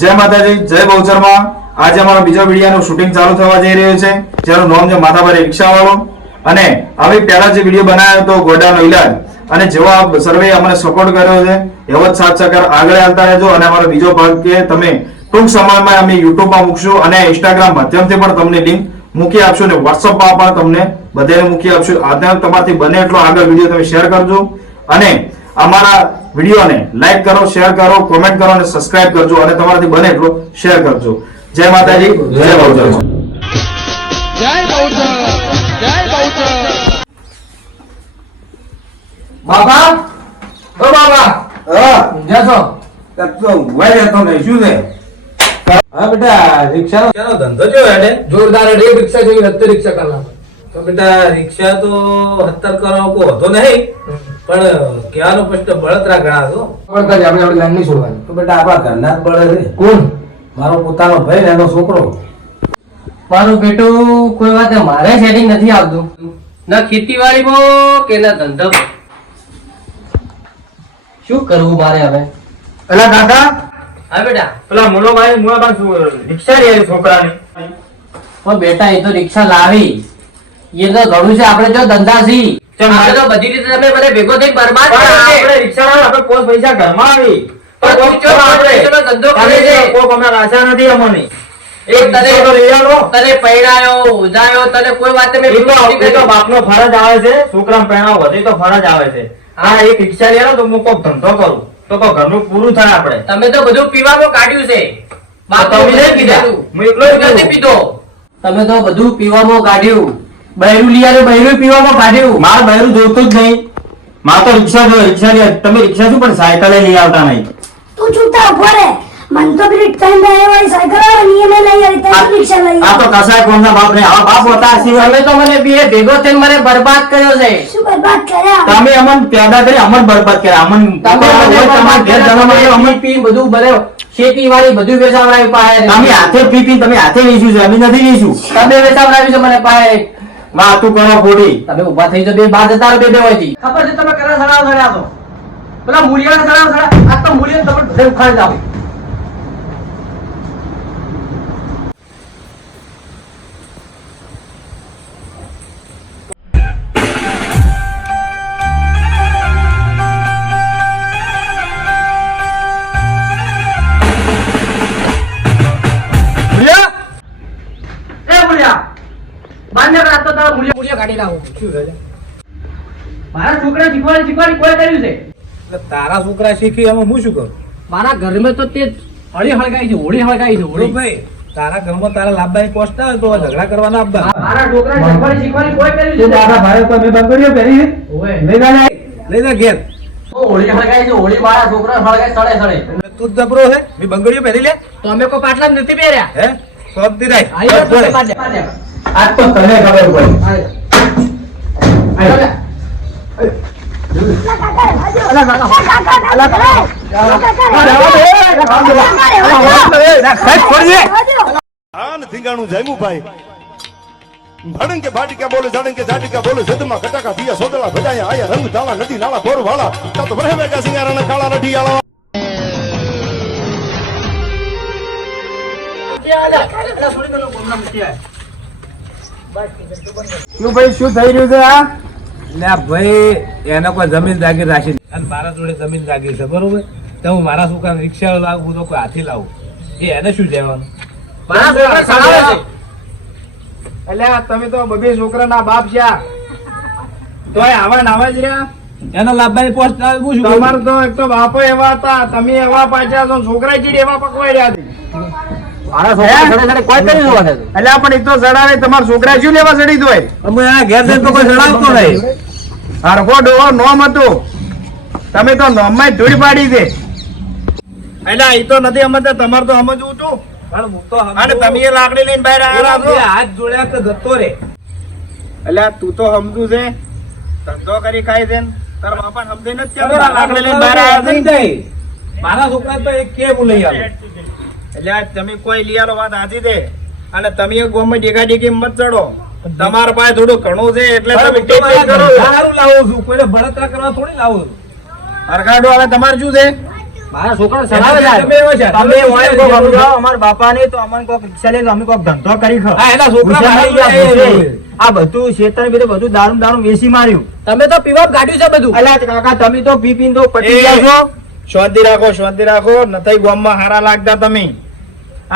જય માતાજી, જય બહુચરમાં। આજે અમારો બીજો વિડિયોનું શૂટિંગ ચાલુ થવા જઈ રહ્યું છે, જેનું નામ છે માથાભારે રિક્ષાવાળો। અને હવે પહેલા જે વિડિયો બનાવ્યો હતો ગોડાનો ઈલાજ, અને જેવો આ સર્વે અમને સપોર્ટ કર્યો છે એવો જ સાથ સહકાર આગળ આવતા રહેજો। અને અમારો બીજો ભાગ કે તમે ટૂંક સમયમાં અમે YouTube માં મૂકશું અને Instagram માધ્યમથી પણ તમને લિંક મૂકી આપશું અને WhatsApp માં પણ તમને બધાને મૂકી આપશું। આના તમારથી બને એટલો આગળ વિડિયો તમે શેર કરજો અને અમારા વિડિયોને લાઈક કરો, શેર કરો, કોમેન્ટ કરો અને સબસ્ક્રાઇબ કરજો અને તમારાથી બને એટલો શેર કરજો। જય માતાજી, જય બહુચર, જય બહુચર, જય બહુચર। બાબા, ઓ બાબા, હા જશો તો વાય તો નહીં શું છે? હા બેટા, રિક્ષાનો ધંધો જો હેડે જોરદાર રે રિક્ષા જેવી હત્તે રિક્ષા કરના તો બેટા રિક્ષા તો 70 કરાવો કો હતો નહીં, પણ કહેવાનો પ્રશ્ન બળતરા ઘણા હતો। પડતા જ આપણે લાઈન નહીં છોડવાની। તો બેટા આપણા ઘરના જ બળે છે। કોણ? મારો પોતાનો ભાઈ ને એનો છોકરો। મારું બેટું કોઈ વાત મારે સેટિંગ નથી આવતું, ના ખેતીવાડીમાં કે ના ધંધામાં। શું કરવું મારે હવે? એલા કાકા, હા બેટા, પેલા મુનો ભાઈ મુઆ રિક્ષા રે છોકરાની પણ બેટા એ તો રિક્ષા લાવી, એ તો ઘણું છે, આપણે જો ધંધા છી આપણે તો બધી રીતે તમે બધે ભેગો થઈ બરબાદ કર્યો છે। આપણે રિક્ષા ના આપણે પોસ પૈસા ઘરમાં આવી પણ તું ચો આપણે રિક્ષાનો ધંધો કરે છે, કોક અમે આશા નથી અમને એક તને તો લઈ આવો। તને પૈણાયો ઉજાયો તને કોઈ વાત મેં એ તો બાપનો ફરજ આવે છે, છોકરાને પૈણાવો વધે તો ફરજ આવે છે। આ એક રિક્ષા લઈ આવો તો હું કોક ધંધો કરું તો કોક ઘરનું પૂરું થાય આપણે। તમે તો બધું પીવામાં કાઢ્યું છે, બાપ તમે નહીં પીધા, હું એકલો જ નથી પીધો। પીધો। તમે તો બધું પીવામાં કાઢ્યું, બૈરું લીયા બૈરું પીવામાં કાઢ્યું। મારે બહેરું જોતું જ નહીં, મારે તો રિક્ષા જો રિક્ષા લઈ તમે રિક્ષા શું પણ સાયકલે લઈ આવતા નહીં। તું ચૂપચાપ ઉભો રહે। મન તો પેલી ટ્રેન વાળી સાયકલ આવે ને એને લઈ આવી, તને રિક્ષા લઈ આ તો કસાય કોમના બાપ ને આવા બાપ હોતા હશે। તમે તો મને બે ભેગો થઈને મને બરબાદ કર્યો છે। શું બરબાદ કર્યા? તમે અમન પેદા કરી અમન બરબાદ કર્યા, અમન તમે મને તમારા ઘેર જન્મ આવ્યો, અમન પી બધું બધે ખેતીવાડી બધું વેચાવડાવ્યું પાયે। તમે હાથે પી તમે હાથે વેચ્યું છે, અમે નથી વેચ્યું। તમે વેચાવડાવ્યું છે મને પાયે। વાતું કરો ખોટી। તમે ઉભા થઈ જાઓ, બે બાર જતા રહો, બે હોયથી ખબર છે તમે કરા સડાવ સડ્યા છો, પેલા મૂળિયાના સડાવ સડ્યા, આ તો મૂળિયા તમે બધે ઉખાડી જાવ। મારા છોકરા શીખવાડી કોઈ કર્યું છે? એટલે તારા છોકરા શીખી એમાં હું શું કરું? મારા ઘરમાં તો તે હળી હળગાઈ છે, હોળી હળગાઈ છે, હોળી। ભાઈ તારા ઘરમાં તારા લાભભાઈ પહોંચતા હોય તો ઝઘડા કરવાના આપતા। મારા છોકરા શીખવાડી કોઈ કર્યું છે? દાદા ભાઈ તો અમે બંગડીઓ પહેરી છે, ઓય, લઈ જા લઈ જા ઘેર। ઓ હોળી હળગાઈ છે, હોળી મારા છોકરા હળગાઈ સડે સડે। એટલે તું જ જબરો છે, મેં બંગડીઓ પહેરી લે તો અમે કોઈ પાટલા નથી પહેર્યા। હે સોબતી રાખ આયો તો પાટલા। આજ તો તને ખબર પડી। ધીંગાણું જામ્યું ભાઈ ભડંગ કે ભાટિકા બોલે જાડંગ કે જાટિકા બોલે સદમાં કટાકા દિયા સોદલા ભજાયા આયા રંગ ધાલા નદી નાળા બોર વાળા તા તો ભરે વેગા સિંગારાના કાળા રઢિયાળા। શું ભાઈ શું થઈ રહ્યું છે? આ એટલે ભાઈ એને કોઈ જમીન જાગીર રાખી અને મારા જોડે જમીન જાગીર છે, બરોબર? તો હું મારા છોકરાને રિક્ષા લાવું તો કોઈ હાથી લાવું, એ એને શું કહેવાનું? મારા છોકરા સડાવે છે। એટલે તમે તો બધી છોકરાના બાપ છે, તોય આવા ને આવા જ રહ્યા। એનો લાભભાઈ પહોંચતા હોય હું શું કરું? તમારે તો એક તો બાપો એવા હતા, તમે એવા પાછા છો, છોકરા ચીડ એવા પકવાઈ રહ્યા છે। મારા છોકરા સડે સડે કોઈ કર્યું છે? એટલે પણ એ તો સડાવે, તમારા છોકરા શું લેવા સડી દો? અમે એના ઘેર જઈને તો કોઈ સડાવતો નહીં। હરખો ડોહો નોમ હતું, તમે તો નોમમાં ધૂળ પાડી દે। એટલે એ તો નથી સમજતા, તમારે તો સમજવું હતું। પણ હું તો અને તમે એ લાકડી લઈને બહાર આવ્યા છો। હાથ જોડ્યા તો જતો રે। એટલે તું તો સમજુ છે, ધંધો કરી ખાય છે ને તારા બાપા સમજે નથી કેમ લાકડી લઈને બહાર આવ્યા છે? મારા છોકરા તો એક કે હું લઈ આવું। એટલે તમે કોઈ લઈ આલો વાત હાથી દે, અને તમે ગોમાં ડેગા ડેગી મત ચડો। તમારા પાસે થોડું ઘણું છે એટલે તમે ટેક કરો। સારું લાવું છું, કોઈને બળતરા કરવા થોડી લાવું છું। અરખાડો હવે તમારે શું છે? મારા છોકરા ચલાવે છે. તમે એવા છે. તમે ઓય કોક સમજાવો અમારા બાપાને તો અમને કોક રિક્ષા લઈને અમે કોક ધંધો કરી ખો. હા, એના છોકરા ભૂસાઈ મારા ગયા, જોડે ભૂસાઈ. આ બધું શેતર બધું દારૂ વેચી માર્યું. તમે તો પીવા ગાડ્યું છે બધું. અલ્યા કાકા તમે તો પી પીને તો પટી ગયા છો. શાંતિ રાખો નથી ગામમાં હારા લાગતા તમે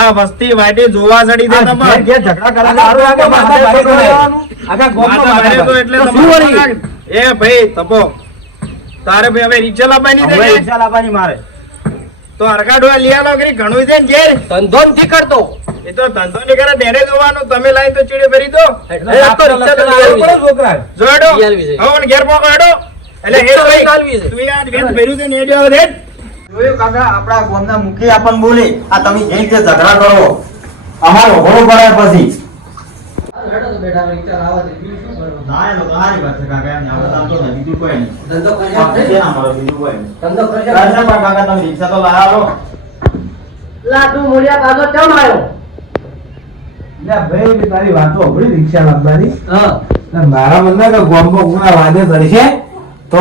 આ વસ્તી વાટી જોવા ચડી દે આ તમારે ઘેર ઝઘડા કરે છે. આખા આખા ગામમાં માથે માથા પડવાનું. આખા ગામમાં માથા ભારે તો માથા એટલે તો તમારે શું વળી? લાગે. એ ભાઈ તપો તારે ભાઈ હવે રિક્ષા લાવવાની છે હવે કે? રિક્ષા લાવવાની મારે. તો હરકાડવા લઈ આલો કરી ઘણું છે ને ઘેર ધંધો નથી કરતો. એ તો ધંધો નહીં કરે તેને જોવાનું તમે લાઈન તો ચીડે ભરી દો એટલે આ તો રિક્ષા તો લાવવું લાવવી પડે છે. છોકરા. જો હેડો લઈ આવવી છે. હવે મને ઘેર પોકો હેડો એટલે એ રિક્ષા ભાઈ લાવવી છે. તું આ ઘેર ભર્યું છે ને હેડ્યો આવે હેડ. જોયું કાકા આપણા ગામના મુખી આપણને બોલે આ તમે જે રીતે ઝઘડા કરો અમારો ઘોડો પડાય પછી ના એનો તો સારી વાત છે કાકા એમને આપણે તો આમ તો બીજું કોઈ નહીં ધંધો કરી આપણે આપજે. છે ને અમારો બીજું કોઈ નહીં ધંધો કરી ચાલ આપજે. છે પણ કાકા તમે રિક્ષા તો લાવો લાડુ મૂળિયા પાછો ચમ આવ્યો? લે ભાઈ મેં તારી વાતો સાંભળી રિક્ષા લાવવાની. હા. ને મારા મનમાં કે ગામમાં કોના વાદે ચડશે તો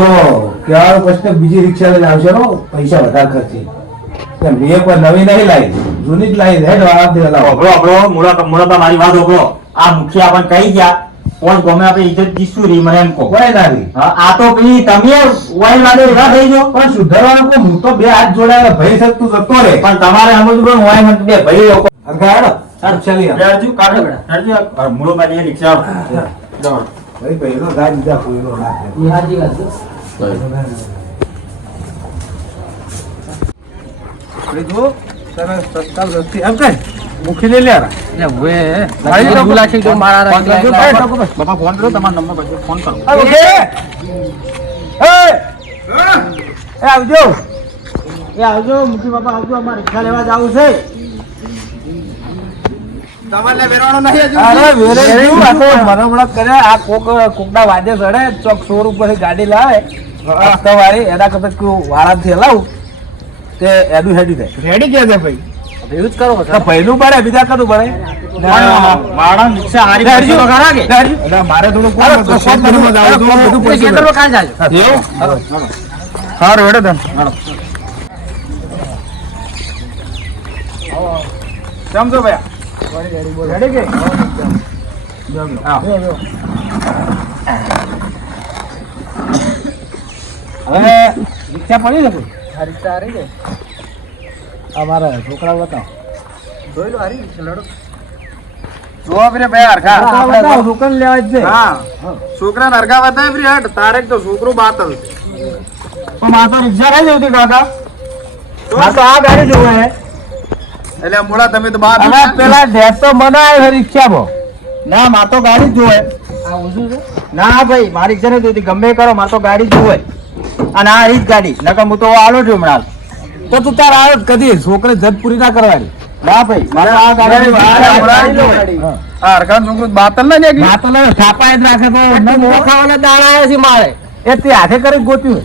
કહેવાનો પ્રશ્ન બીજી રિક્ષા લઈને આવશે રો પૈસા વધારે ખર્ચી. તે મેં કોઈ નવી નહીં લાવી જૂની જ લાવી હેડ વાળાથી લાવો. ઓબળો ઓબળો મુળા મારી વાત ઓબળો આ મુખી આપણને કહી ગયા કોણ ગમે આપણે ઇજ્જત દીશું રી મને એમ કહો કોઈ ના રહી. હા, આ તો પેલી તમે વાઈ લાગે એવા થઈ ગયો પણ સુધારવાનું કોઈ હું તો બે હાથ જોડાયા ભાઈ સર તું જતો રે. પણ તમારે સમજવું પડે વાઈ મને બે ભાઈ લોકો હરખા હેડો. રિક્ષા લઈ આવો. બેરજુ કાઢો બેટા મૂળો બાજી રિક્ષા આવો. ભાઈ ભાઈનો ગાજ દીધા કોઈનો ના થાય. એ સાચી વાત છે. લીધું સરસ સસ્તા સસ્તી એમ કઈ મુખી લઈ લે યાર. ભાઈ તો બોલાશે જો મારા રાખી બાપા ફોન કરો તમારો નંબર પછી ફોન કરો આવજો મુખી બાપા આવજો અમારે રિક્ષા લેવા જવું છે તમારે વેરવાનો નહીં હજુ? અરે વેરે જીવ આ તો મનોમળક કરે આ કોકના વાદે ચડે ચોક સોર ઉપર ગાડી લાવે રસ્તા વાળી એના કરતા કોઈ વાળાથી હલાવું તે એનું હેડી થાય. રેડી કે છે ભાઈ એવું જ કરો તો પહેલું પડે બીજા કદું પડે મારા રિક્ષા હારી લેરજો. પૈસા ખરા કે લેરજો. એટલે મારે થોડું અરે, કોમ તો હતું. બધું શેતરમાં જાવું હતું. બધું પૈસા ખેતરમાં કાં જાજો? એવું સારું હેડો તમે સમજો ભાઈ રેડી કે હા. હવે રિક્ષા પડી ને કોઈ? આ રિક્ષા હારી છે અમારા છોકરા બતાવો. જોઈ લો હારી લડો જો આપણે ભાઈ હરખા છોકરા બતાવો, છોકરાને લેવા જ છે. હા છોકરા હરખા બતાય ફરી હટ તારે તો છોકરું બાતલ તો મારે તો રિક્ષા રહી જતી કાકા મારે તો આ ગાડી જોવે છે. એટલે મોડા તમે તો બાત અને પેલા ડેટ તો બનાવે છે રિક્ષામાં. ના મારે તો ગાડી જ જોવે આ ઊંધું છે? ના ભાઈ મારી રિક્ષા નથી જોતી ગમે એ કરો મારે તો ગાડી જ જોવે અને આ રીત ગાડી નકર હું તો આલો છું હમણાં તો તું તાર આવે જ કદી છોકરે જદ પૂરી ના કરવાની. ના ભાઈ મારે આ ગાડી હા. આ હરખા છોકરું બાતલ ના ને ના તો નહીં, થાપાય જ રાખે તો ન ખાવાના દાણા આવ્યા છે મારે. એ તે હાથે કરી ગોત્યું.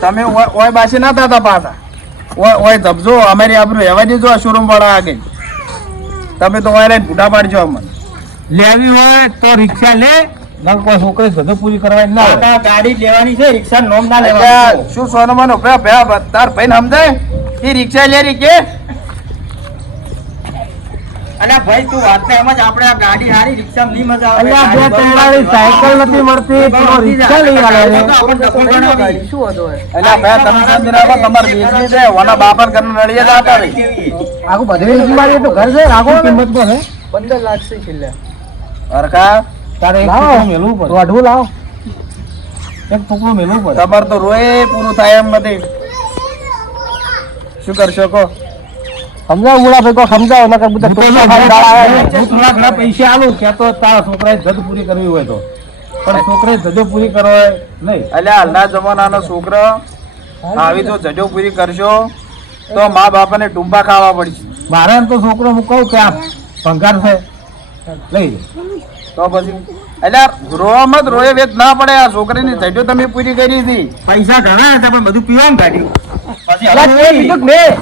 તમે ઓય બાસી ના થતા પાછા ઓય ધબજો અમારી આબરૂ રહેવા દેજો આ શોરૂમ વાળા આગળ તમે તો ઓય લઈને ભૂટા પાડજો અમને લેવી હોય તો રિક્ષા લે ના કોઈ છોકરી બધું પૂરી કરવાની ના હોય. કાકા ગાડી લેવાની છે રિક્ષા નોમ ના એટલે લેવાનું શું સોનો માનો તાર ભાઈ ને સમજાય એ રિક્ષા લે રી કે અને ભાઈ તું વાત એમ જ આપણે આ ગાડી હારી રિક્ષા નહીં મજા આવે અલ્યા બે ટંગાળી સાયકલ નથી મળતી તો રિક્ષા લઈ આવે છે. આપણને ડબલ ગણાવી. શું હતો એ? એટલે ભાઈ તમે સમજી રાખો તમારે વેચવી છે ઓના બાપા ઘર નડિયા જાતા રહી આખું બધું મારી એટલું ઘર છે રાખો ને. કિંમત તો છે 15 લાખ છે છેલ્લે. હરખા તારે એક લાવો. ટુકડું મેલવું પડે. દોઢું લાવો. એક ટુકડું મેલવું પડે. તમારે તો રોય પૂરું થાય એમ નથી શું કરશો કો સમજાવો મુળા ભાઈ કોઈ સમજાવો નકર બધા હું તો ટોપલા ખાઈને દાડા આવે છે. હું થોડા ઘણા પૈસા આલું ક્યાં તો તારા છોકરાએ જદ પૂરી કરવી હોય તો પણ છોકરાએ જજો પૂરી કરવા હોય નહીં. એટલે હાલના જમાનાનો છોકરો આવી જો જજો પૂરી કરશો તો મા બાપાને ટૂંબા ખાવા પડશે મારે એમ તો છોકરો હું કહું કે આ ભંગાર છે લઈ લે. તો પછી એટલે રોવામાં જ રોય વેચ ના પડે આ છોકરીની જજો તમે પૂરી કરી હતી પૈસા ઘણા હતા પણ બધું પીવાનું કાઢ્યું પછી અલા, તે પીધું કે મેં?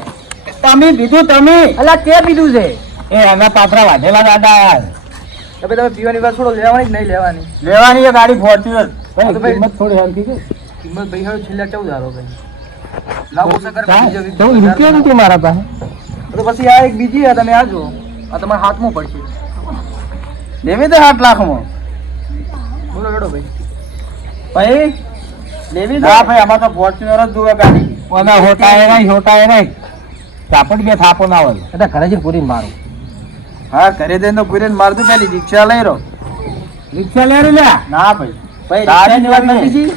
તમે પીધું તમે અલા, તે પીધું છે. એ એના પાત્રા વાઢેલા દાદા યાર. હવે તમે પીવાની વાત છોડો, લેવાની કે નહીં લેવાની? લેવાની એ ગાડી ફોર્ચ્યુનર ભાઈ કિંમત થોડી હલકી છે. કિંમત ભાઈ હવે છેલ્લા 14 હારો ભાઈ. રૂપિયા નથી મારા પાસે. તો પછી આ એક બીજી છે, તમે આજો આ તમારા હાથમાં પડશે લેવી દે 8 લાખમાં. બોલો હેડો ભાઈ ભાઈ લેવી દે. હા ભાઈ અમાર તો ફોર્ચ્યુનર જ જોવે ગાડી. ઓના હોતા એ નહીં ચાપડ બે થાપો ના હોય એટલે ઘરે જઈને પૂરી મારું. હા કરે દે તો પૂરીને માર દઉં. પેલી રિક્ષા લઈ રહ્યો. રિક્ષા લે રે ના ભાઈ ભાઈ ગાડી વાત નથી જી.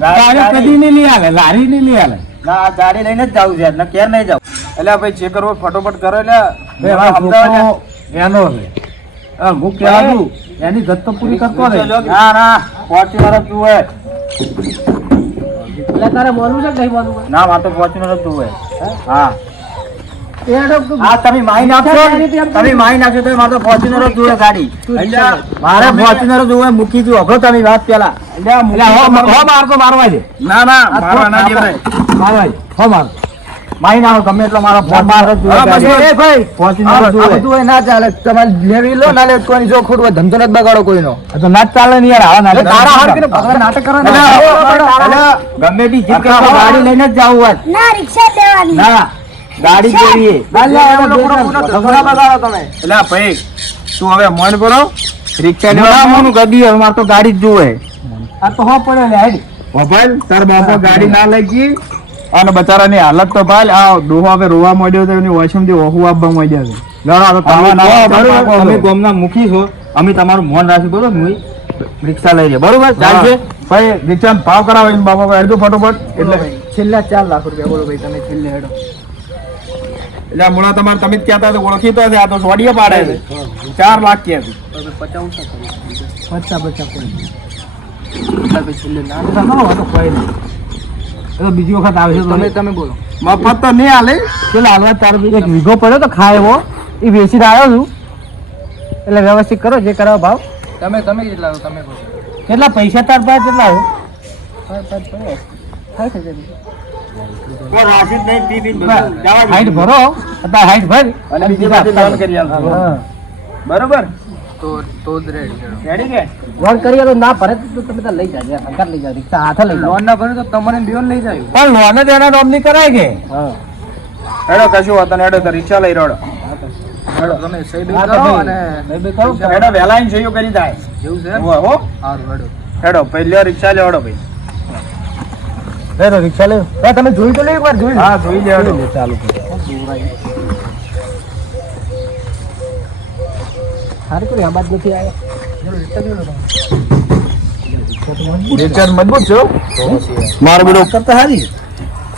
ગાડી કદી નહીં લઈ આલે લારી નહીં લઈ આલે ના આ ગાડી લઈને જ જાવું છે ને કેર નહીં જાવ. એટલે ભાઈ જે કરવો ફટોફટ કરો. એટલે એનો રે હું કહેવા છું એની ગત તો પૂરી કરતો રે. ના ના ફોર્ચ્યુનર જ જોવે. એટલે તારે બોલવું છે કે નહીં બોલવું? ના મારે તો ફોર્ચ્યુનર જ જોવે. હા હા તમે માઈ નાખશો તમે માઈ નાખશો તો મારે તો ફોર્ચ્યુનર જ જોવે ગાડી. મારે ફોર્ચ્યુનર જ જોવે. મૂકી દો અઘો તમે વાત પેલા. મારતો મારવા છે ના ના મારવા ના દેવાય. મારવા છે હો માર માઈ નાખો ગમે એટલો મારો ફોર્ચ્યુનર જ જોવે ગાડી. ભાઈ ફોર્ચ્યુનર જ જોવે. ના ચાલે. તમારે લેવી લો ના લે કોઈની જો ખોટું હોય ધંધો નથી બગાડો કોઈનો. તો નાચ ચાલે નહીં યાર આવા નાટક તારા હાથ કરીને ભગવાન નાટક કરો ને. ગમે તી જીત કરતો ગાડી લઈને જ જવું હોય. ના રિક્ષા જ લેવાની. ના ગાડી જ જોઈએ. એટલે ભાઈ તું હવે મન કરો રિક્ષા લેવાનું ગદી. હવે મારે તો ગાડી જ જોવે. આ તો હો પડે લે હેડ ભાઈ તાર બાપા ગાડી ના લઈ ગઈ અને બચારાની હાલત તો ભાઈ આ ડોહો હવે રોવા માંડ્યો તો એની વોશરૂમ થી ઓહુ આપવા માંડ્યા છે. લડો તમે ગામના મુખી છો. અમે તમારું મોન રાખી બરોબર. હું રિક્ષા લઈ જાય બરોબર ચાલશે. ભાઈ રિક્ષા ભાવ કરાવો એને બાપા હેડજો ફટોફટ. એટલે છેલ્લા 4 લાખ રૂપિયા બોલો ભાઈ તમે છેલ્લે હેડો. એટલે મુળા તમારે તમે જ કહેતા હતા ઓળખીતો છે. આ તો સોડીએ પાડે છે. 4 લાખ કે છે. 50 કોઈ છેલ્લે ના કોઈ નહીં એ તો બીજી વખત આવશે તમે બોલો. મફત તો નહીં હાલે. પેલા હાલવા તારો એક વીઘો પડ્યો તો ખાય એવો એ વેચીને આવ્યો છું. એટલે વ્યવસ્થિત કરો જે કરાવો ભાવ. તમે કેટલા લો તમે બોલો. કેટલા પૈસા તાર પાસે કેટલા રાશિદ નહીં પી પીને બધું જવા દે. હાઈટ ભરો અત્યારે હાઈટ ભર અને બીજી બાજુ લોન કરી આલજો. હા. બરોબર તો જ રેડી. રેડી કે લોન કરી તો ના ભરે તો તમે તો લઈ જાજો અંકાર લઈ જાઓ રિક્ષા હાથે લઈ જાઓ. લોન ના ભરે તો તમને બેન લઈ જાય. પણ લોન જ એના નામ ની કરાય કે હા હેડો કશું વાત નહીં. હેડો તો રિક્ષા લઈ રડો. હેડો તમે સહી બે હા તો કરો ભાઈ, અને સહી બે કરો. હેડો વહેલા આવીને સહીઓ કરી જાય. જેવું છે હો હો સારું હેડો. હેડો પહેલો રિક્ષા લેવડો ભાઈ. લે તો રિક્ષા લે તમે જોઈ તો લે એકવાર જોઈ હા જોઈ લેવડો. ચાલુ સારું કર્યું આ બાદ નથી આવ્યા. રિક્ષા મજબૂત છો. મારો બેડો કરતા હારી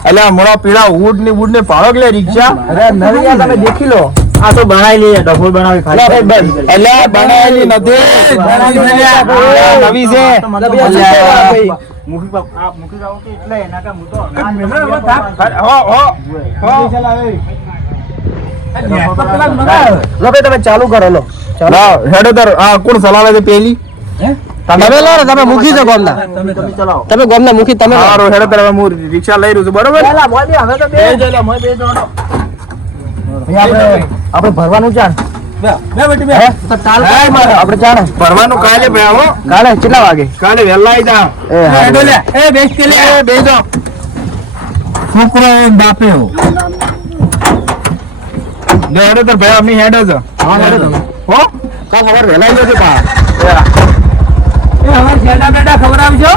અલ્યા મોડા પીળા ઊડ ની બુડ ને પાડો કે લે રિક્ષા. અરે નરિયા તમે દેખી લો. આ તો બનાવી લઈએ ડફોલ બનાવી ખાલી. અલ્યા બનાવેલી નથી. નવી છે. મુખી બાપ આ મુખી જાવ કે એટલે એના કા હું તો હો હો લો કે તમે ચાલુ કરો લો. ના હેડો તર આ કોણ ચલાવે છે પેલી તમે લો ને તમે મૂકી છો ગોમના. તમે ચલાવો. તમે ગોમના મૂકી તમે લો. સારું હેડો તર હું રિક્ષા લઈ રહ્યો છું બરોબર. પેલા મોદી હવે તો બે જલે મોય બે દોડો. આપણે ભરવાનું ચાલ. બે બેટી બે તો ચાલ કાય મારે આપણે ચાલ ભરવાનું કાલે ભાઈ હો. કાલે કેટલા વાગે? કાલે વહેલા આવી જા. હેડો લે એ બેસ કે લે બેસો. છોકરો એ બાપે હો લે હેડો તર ભાઈ અમે હેડો છો. હા હેડો તમે. હો કાલ સવાર વહેલા આવી જજો પા. એ હવે છેડા બેડા ખબર આવજો